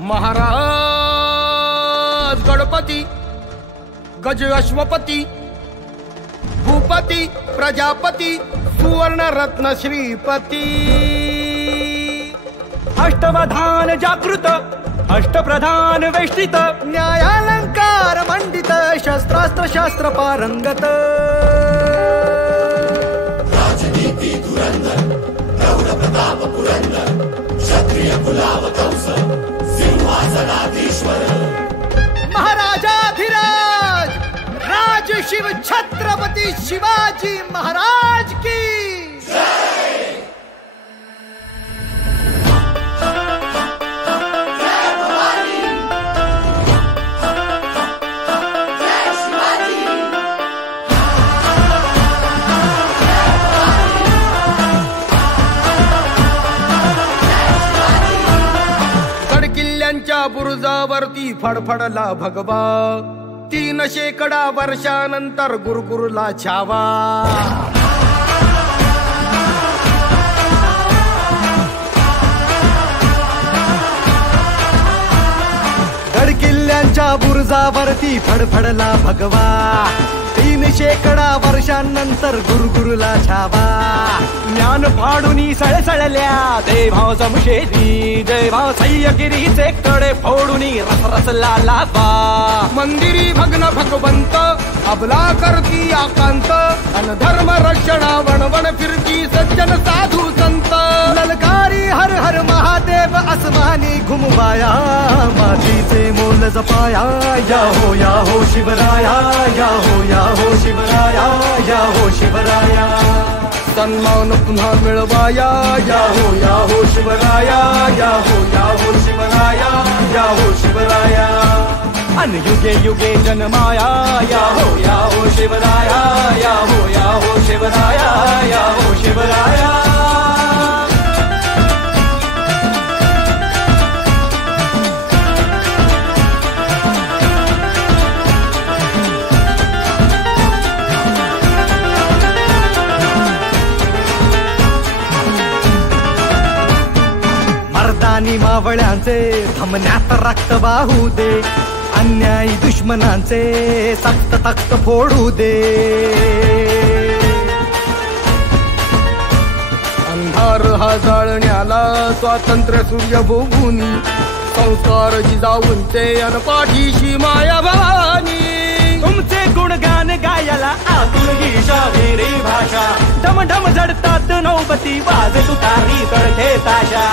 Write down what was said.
महाराज गणपती गज अश्वपती भूपती प्रजापती सुवर्ण रत्न श्रीपती अष्टवधान जागृत अष्टप्रधान वेष्टित न्यायालंकार मंडित शस्त्रास्त्र शास्त्र पारंगत राजनीती धुरंधर प्रौढ प्रताप पुरंदर क्षत्रिय कुलाव कंस सिंहासनाधीश्वर महाराजाधिराज राज शिव छत्रपती शिवाजी महाराज की बुरुजावरती फडफडला भगवा 3 शेकडा वर्षानंतर गुरुकुरला छावा गडकिल्ल्यांच्या बुरुजावरती फडफडला भगवा 3 शेकडा वर्षांनंतर गुरुकुरला छावा ज्ञान फाडूनी सळसळल्या देभाव जमशेदी देभाव सह्यगिरीचे कडे फोडूनी रसरसला लावा मंदिरी भग्न भगवंत अबला करती आकांत अनधर्म रक्षणा वणवण फिरती सज्जन साधू संत ललकारी हर हर महादेव आसमानी घुमवाया मातीचे मोल जपाया या हो शिवराया या हो शिवराया या हो शिवराया सन्मान पुन्हा मिळवाया या हो शिवराया या हो शिवराया या हो शिवराया अन युगे युगे जन्माया या हो शिवराया या हो शिवराया या हो शिवराया मर्दानी मावळ्यांचे थमण्यात रक्त वाहू दे अन्यायी दुश्मनांचे तख्त तख्त फोडू दे अंधार हा जाळण्याला स्वातंत्र्य सूर्य भोगुनी संस्कार जिजाऊंचे अनपाठीशी माया भवानी तुमचे गुणगान गायला आतुर ही शावेरी भाषा ढम ढम झडतात नौबती वाज तुतारी तडके ताशा